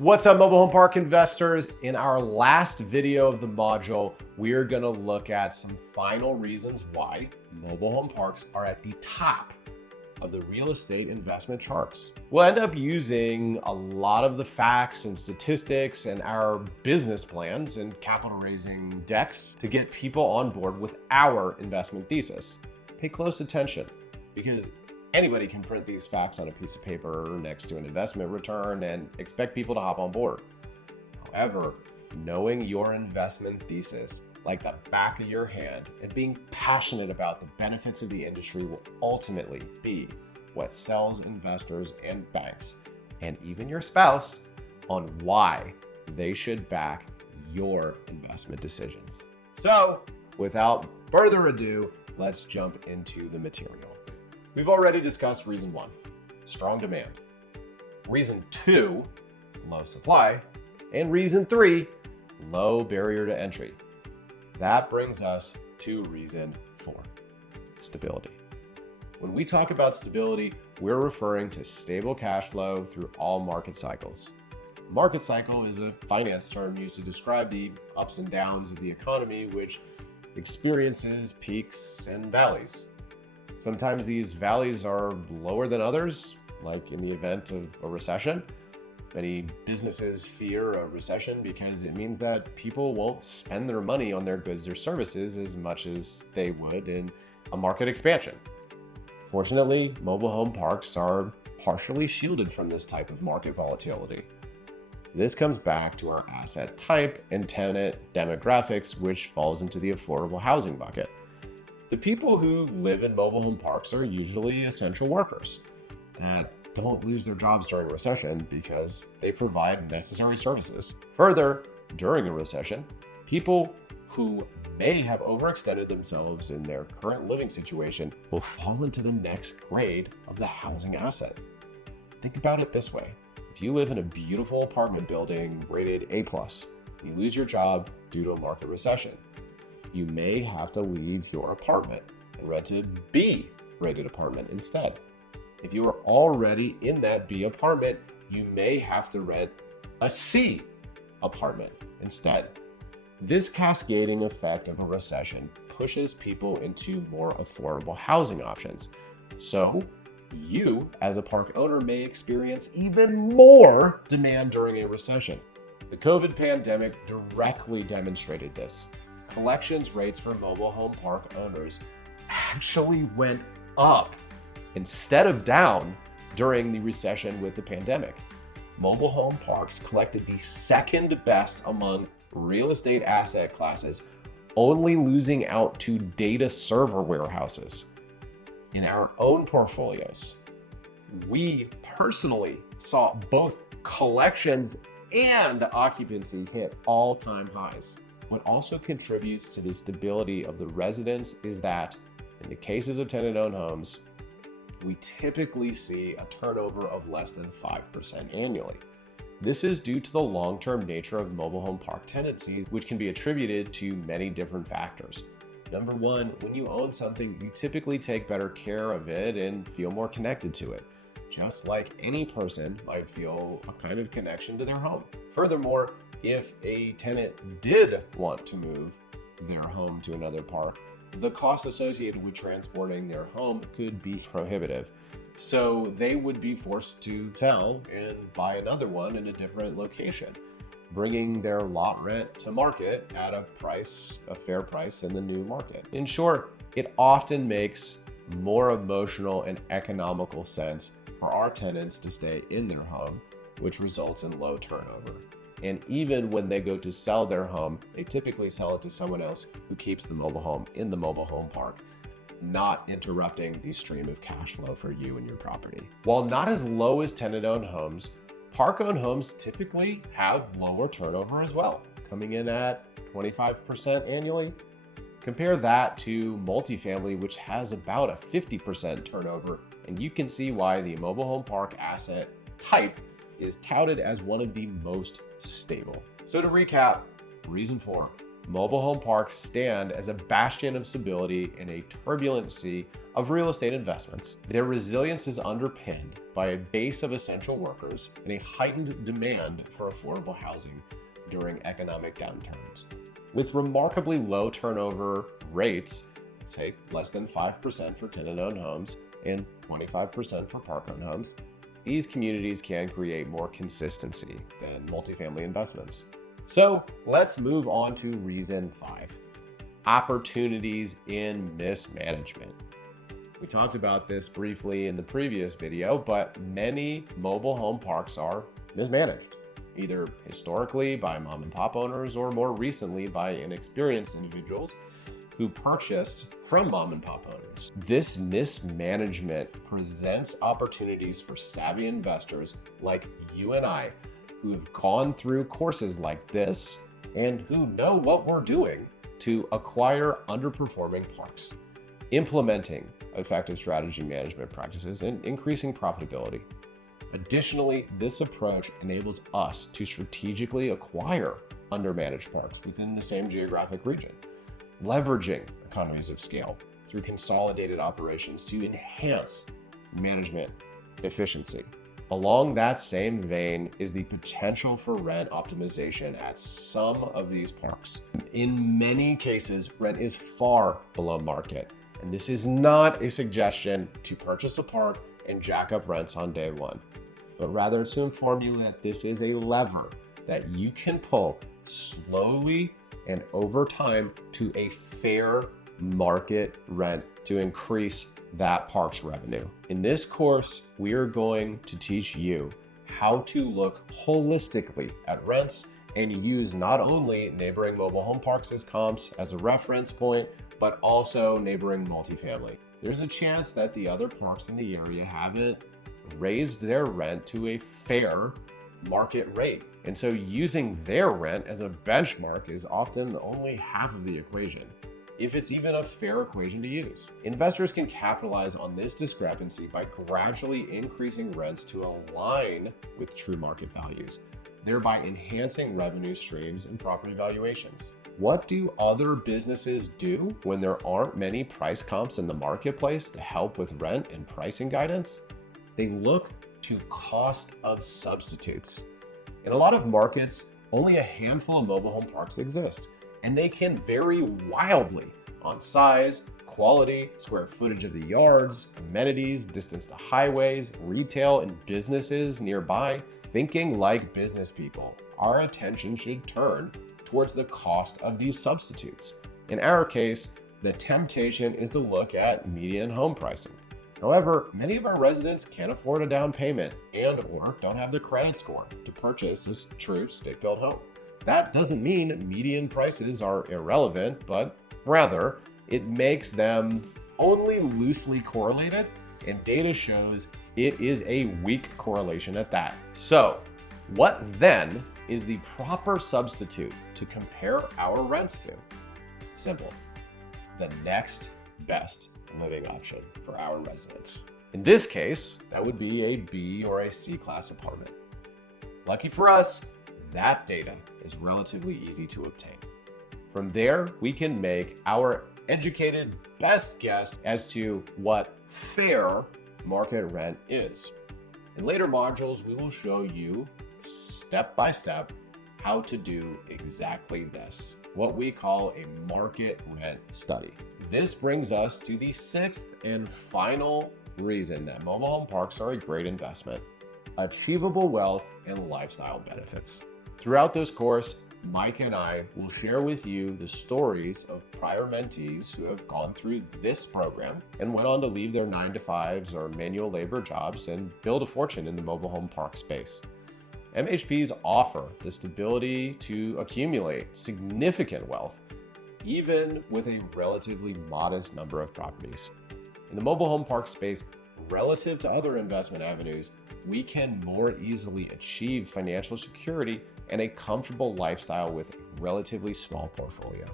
What's up, mobile home park investors? In our last video of the module, we're going to look at some final reasons why mobile home parks are at the top of the real estate investment charts. We'll end up using a lot of the facts and statistics and our business plans and capital raising decks to get people on board with our investment thesis. Pay close attention, because anybody can print these facts on a piece of paper next to an investment return and expect people to hop on board. However, knowing your investment thesis like the back of your hand and being passionate about the benefits of the industry will ultimately be what sells investors and banks, and even your spouse, on why they should back your investment decisions. So, without further ado, let's jump into the material. We've already discussed reason 1, strong demand. Reason 2, low supply. And reason 3, low barrier to entry. That brings us to reason 4, stability. When we talk about stability, we're referring to stable cash flow through all market cycles. Market cycle is a finance term used to describe the ups and downs of the economy, which experiences peaks and valleys. Sometimes these valleys are lower than others, like in the event of a recession. Many businesses fear a recession because it means that people won't spend their money on their goods or services as much as they would in a market expansion. Fortunately, mobile home parks are partially shielded from this type of market volatility. This comes back to our asset type and tenant demographics, which falls into the affordable housing bucket. The people who live in mobile home parks are usually essential workers that don't lose their jobs during a recession because they provide necessary services. Further, during a recession, people who may have overextended themselves in their current living situation will fall into the next grade of the housing asset. Think about it this way. If you live in a beautiful apartment building rated A+, you lose your job due to a market recession, you may have to leave your apartment and rent a B-rated apartment instead. If you are already in that B apartment, you may have to rent a C apartment instead. This cascading effect of a recession pushes people into more affordable housing options. So you, as a park owner, may experience even more demand during a recession. The COVID pandemic directly demonstrated this. Collections rates for mobile home park owners actually went up instead of down during the recession with the pandemic. Mobile home parks collected the second best among real estate asset classes, only losing out to data server warehouses. In our own portfolios, we personally saw both collections and occupancy hit all-time highs. What also contributes to the stability of the residents is that, in the cases of tenant-owned homes, we typically see a turnover of less than 5% annually. This is due to the long-term nature of mobile home park tenancies, which can be attributed to many different factors. Number 1, when you own something, you typically take better care of it and feel more connected to it, just like any person might feel a kind of connection to their home. Furthermore, if a tenant did want to move their home to another park, the cost associated with transporting their home could be prohibitive. So they would be forced to sell and buy another one in a different location, bringing their lot rent to market at a fair price in the new market. In short, it often makes more emotional and economical sense for our tenants to stay in their home, which results in low turnover. And even when they go to sell their home, they typically sell it to someone else who keeps the mobile home in the mobile home park, not interrupting the stream of cash flow for you and your property. While not as low as tenant-owned homes, park-owned homes typically have lower turnover as well, coming in at 25% annually. Compare that to multifamily, which has about a 50% turnover, and you can see why the mobile home park asset type is touted as one of the most stable. So to recap, reason 4, mobile home parks stand as a bastion of stability in a turbulent sea of real estate investments. Their resilience is underpinned by a base of essential workers and a heightened demand for affordable housing during economic downturns. With remarkably low turnover rates, say less than 5% for tenant-owned homes and 25% for park-owned homes, these communities can create more consistency than multifamily investments. So let's move on to reason 5, opportunities in mismanagement. We talked about this briefly in the previous video, but many mobile home parks are mismanaged, either historically by mom and pop owners or more recently by inexperienced individuals who purchased from mom and pop owners. This mismanagement presents opportunities for savvy investors like you and I, who have gone through courses like this and who know what we're doing to acquire underperforming parks, implementing effective strategy management practices and increasing profitability. Additionally, this approach enables us to strategically acquire undermanaged parks within the same geographic region, leveraging economies of scale through consolidated operations to enhance management efficiency. Along that same vein is the potential for rent optimization at some of these parks. In many cases, rent is far below market, and this is not a suggestion to purchase a park and jack up rents on day one, but rather to inform you that this is a lever that you can pull slowly and over time to a fair market rent to increase that park's revenue. In this course, we are going to teach you how to look holistically at rents and use not only neighboring mobile home parks as comps as a reference point, but also neighboring multifamily. There's a chance that the other parks in the area haven't raised their rent to a fair market rate. And so using their rent as a benchmark is often only half of the equation, if it's even a fair equation to use. Investors can capitalize on this discrepancy by gradually increasing rents to align with true market values, thereby enhancing revenue streams and property valuations. What do other businesses do when there aren't many price comps in the marketplace to help with rent and pricing guidance? They look to cost of substitutes. In a lot of markets, only a handful of mobile home parks exist, and they can vary wildly on size, quality, square footage of the yards, amenities, distance to highways, retail, and businesses nearby. Thinking like business people, our attention should turn towards the cost of these substitutes. In our case, the temptation is to look at median home pricing. However, many of our residents can't afford a down payment and/or don't have the credit score to purchase this true stick-built home. That doesn't mean median prices are irrelevant, but rather it makes them only loosely correlated, and data shows it is a weak correlation at that. So, what then is the proper substitute to compare our rents to? Simple. The next best living option for our residents. In this case, that would be a B or a C class apartment. Lucky for us, that data is relatively easy to obtain. From there, we can make our educated best guess as to what fair market rent is. In later modules, we will show you step by step how to do exactly this, what we call a market rent study. This brings us to the 6th and final reason that mobile home parks are a great investment: achievable wealth and lifestyle benefits. Throughout this course, Mike and I will share with you the stories of prior mentees who have gone through this program and went on to leave their 9-to-5s or manual labor jobs and build a fortune in the mobile home park space. MHPs offer the stability to accumulate significant wealth, even with a relatively modest number of properties. In the mobile home park space, relative to other investment avenues, we can more easily achieve financial security and a comfortable lifestyle with a relatively small portfolio.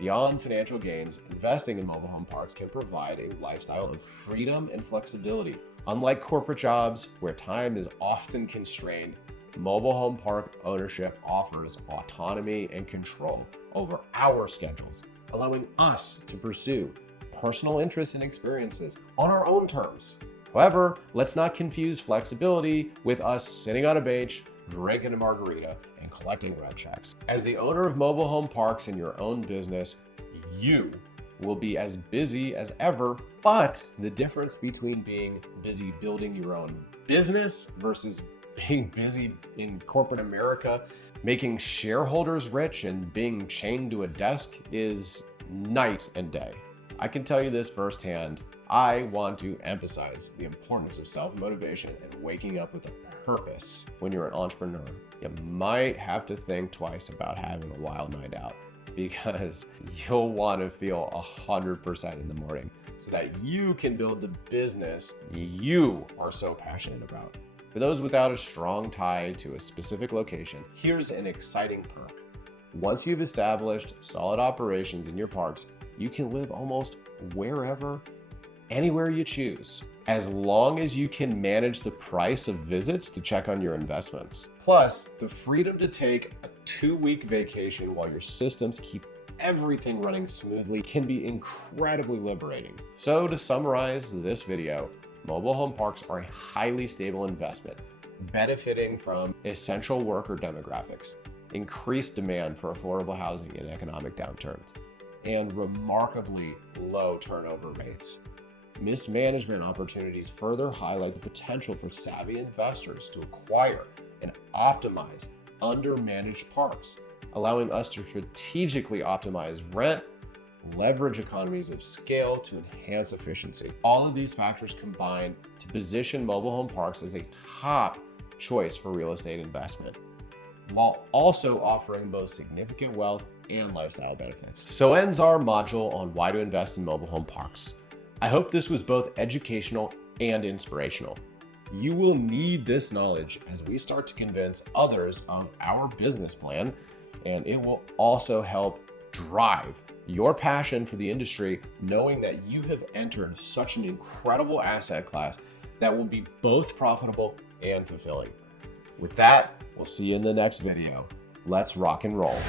Beyond financial gains, investing in mobile home parks can provide a lifestyle of freedom and flexibility. Unlike corporate jobs, where time is often constrained, mobile home park ownership offers autonomy and control over our schedules, allowing us to pursue personal interests and experiences on our own terms. However, let's not confuse flexibility with us sitting on a beach, drinking a margarita, and collecting red checks. As the owner of mobile home parks in your own business, you will be as busy as ever, but the difference between being busy building your own business versus being busy in corporate America, making shareholders rich and being chained to a desk is night and day. I can tell you this firsthand. I want to emphasize the importance of self-motivation and waking up with a purpose. When you're an entrepreneur, you might have to think twice about having a wild night out, because you'll want to feel 100% in the morning so that you can build the business you are so passionate about. For those without a strong tie to a specific location, here's an exciting perk. Once you've established solid operations in your parks, you can live almost wherever, anywhere you choose, as long as you can manage the price of visits to check on your investments. Plus, the freedom to take a 2-week vacation while your systems keep everything running smoothly can be incredibly liberating. So to summarize this video, mobile home parks are a highly stable investment, benefiting from essential worker demographics, increased demand for affordable housing in economic downturns, and remarkably low turnover rates. Mismanagement opportunities further highlight the potential for savvy investors to acquire and optimize undermanaged parks, allowing us to strategically optimize rent, leverage economies of scale to enhance efficiency. All of these factors combine to position mobile home parks as a top choice for real estate investment, while also offering both significant wealth and lifestyle benefits. So ends our module on why to invest in mobile home parks. I hope this was both educational and inspirational. You will need this knowledge as we start to convince others of our business plan, and it will also help drive your passion for the industry, knowing that you have entered such an incredible asset class that will be both profitable and fulfilling. With that, we'll see you in the next video. Let's rock and roll.